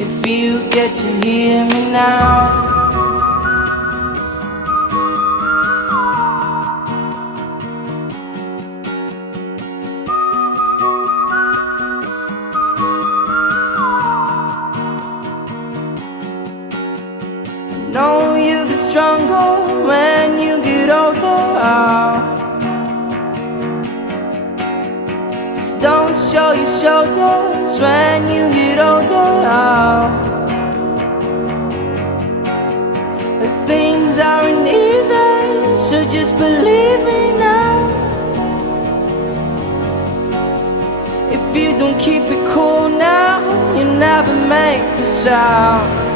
if you get to hear me now. Know you get stronger when you get older. Just don't show your shoulders when you get older. Things aren't easy, so just believe me now. If you don't keep it cool now, you never make a sound.